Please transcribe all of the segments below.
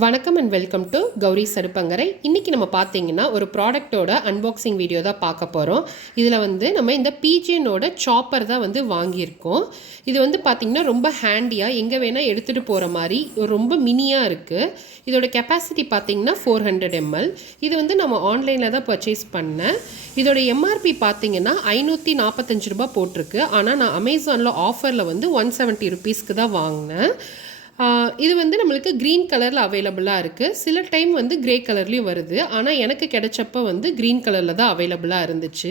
வணக்கம் and welcome to Gowri சருப்பங்கரை. இன்றைக்கி நம்ம பார்த்தீங்கன்னா ஒரு ப்ராடக்டோட அன்பாக்சிங் வீடியோ தான் பார்க்க போகிறோம். இதில் நம்ம இந்த பீஜியனோட சாப்பர் தான் வாங்கியிருக்கோம். இது பார்த்திங்கன்னா ரொம்ப ஹேண்டியாக எங்கே வேணால் எடுத்துகிட்டு போகிற மாதிரி ரொம்ப மினியாக இருக்குது. இதோட கெப்பாசிட்டி பார்த்திங்கன்னா 400 ml. இது நம்ம ஆன்லைனில் தான் பர்ச்சேஸ் பண்ணேன். இதோட எம்ஆர்பி பார்த்திங்கன்னா 545 ரூபா போட்டிருக்கு. ஆனால் நான் அமேசானில் ஆஃபரில் 170 ருபீஸ்க்கு தான் வாங்கினேன். இது நம்மளுக்கு க்ரீன் கலரில் அவைலபிளாக இருக்குது. சில டைம் க்ரே கலர்லேயும் வருது. ஆனால் எனக்கு கிடைச்சப்போ க்ரீன் கலரில் தான் அவைலபிளாக இருந்துச்சு.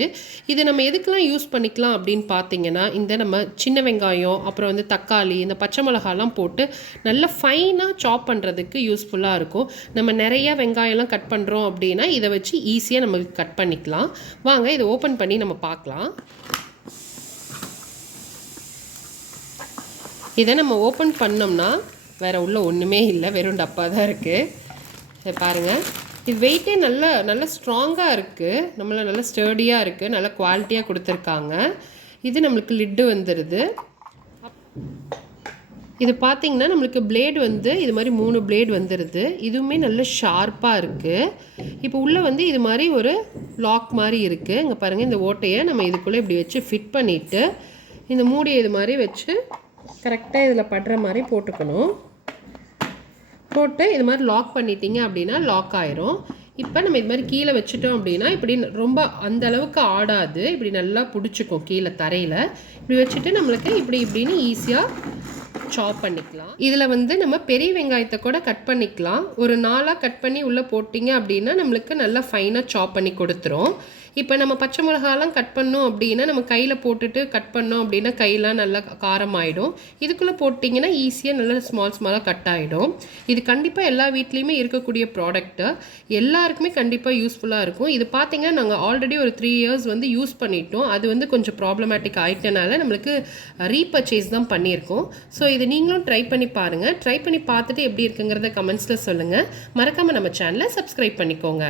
இதை நம்ம எதுக்கெல்லாம் யூஸ் பண்ணிக்கலாம் அப்படின்னு பார்த்தீங்கன்னா, இந்த நம்ம சின்ன வெங்காயம், அப்புறம் தக்காளி, இந்த பச்சை மிளகாலாம் போட்டு நல்லா ஃபைனாக சாப் பண்ணுறதுக்கு யூஸ்ஃபுல்லாக இருக்கும். நம்ம நிறையா வெங்காயம்லாம் கட் பண்ணுறோம் அப்படின்னா இதை வச்சு ஈஸியாக நம்மளுக்கு கட் பண்ணிக்கலாம். வாங்க இதை ஓப்பன் பண்ணி நம்ம பார்க்கலாம். இதை நம்ம ஓப்பன் பண்ணோம்னா வேறு உள்ள ஒன்றுமே இல்லை, வெறும் டப்பா தான் இருக்குது. பாருங்கள், இது வெயிட்டே நல்ல ஸ்ட்ராங்காக இருக்குது, நல்ல ஸ்டர்டியாக இருக்குது, நல்ல குவாலிட்டியாக கொடுத்துருக்காங்க. இது நம்மளுக்கு லிட்டு வந்துடுது. இது பார்த்திங்கன்னா நம்மளுக்கு பிளேடு இது மாதிரி 3 பிளேடு வந்துடுது. இதுவுமே நல்ல ஷார்ப்பாக இருக்குது. இப்போ உள்ளே இது மாதிரி ஒரு லாக் மாதிரி இருக்குது. இங்கே பாருங்கள், இந்த ஓட்டையை நம்ம இதுக்குள்ளே இப்படி வச்சு ஃபிட் பண்ணிவிட்டு இந்த மூடியை இது மாதிரி வச்சு கரெக்டாக இதில் படுற மாதிரி போட்டு இது மாதிரி லாக் பண்ணிட்டீங்க அப்படின்னா லாக் ஆயிரும். இப்போ நம்ம இது மாதிரி கீழே வச்சுட்டோம் அப்படின்னா இப்படி ரொம்ப அந்த அளவுக்கு ஆடாது, இப்படி நல்லா பிடிச்சிக்கும் கீழே தரையில். இப்படி வச்சுட்டு நம்மளுக்கு இப்படின்னு ஈஸியாக சாப் பண்ணிக்கலாம். இதில் நம்ம பெரிய வெங்காயத்தை கூட கட் பண்ணிக்கலாம். ஒரு 4ஆக கட் பண்ணி உள்ளே போட்டிங்க அப்படின்னா நம்மளுக்கு நல்லா ஃபைனாக சாப் பண்ணி கொடுத்துரும். இப்போ நம்ம பச்சை மிளகாலாம் கட் பண்ணோம் அப்படின்னா நம்ம கையில் போட்டுட்டு கட் பண்ணோம் அப்படின்னா கையெல்லாம் நல்லா காரமாயிடும். இதுக்குள்ளே போட்டிங்கன்னா ஈஸியாக நல்லா ஸ்மாலாக கட் ஆகிடும். இது கண்டிப்பாக எல்லா வீட்லேயுமே இருக்கக்கூடிய ப்ராடக்ட்டு, எல்லாருக்குமே கண்டிப்பாக யூஸ்ஃபுல்லாக இருக்கும். இது பார்த்திங்கன்னா நாங்கள் ஆல்ரெடி ஒரு 3 இயர்ஸ் யூஸ் பண்ணிட்டோம். அது கொஞ்சம் ப்ராப்ளமேட்டிக் ஆகிட்டனால நம்மளுக்கு ரீபர்ச்சேஸ் தான் பண்ணியிருக்கோம். ஸோ இதை நீங்களும் ட்ரை பண்ணி பாருங்கள். ட்ரை பண்ணி பார்த்துட்டு எப்படி இருக்குங்கிறத கமெண்ட்ஸில் சொல்லுங்கள். மறக்காமல் நம்ம சேனலை சப்ஸ்கிரைப் பண்ணிக்கோங்க.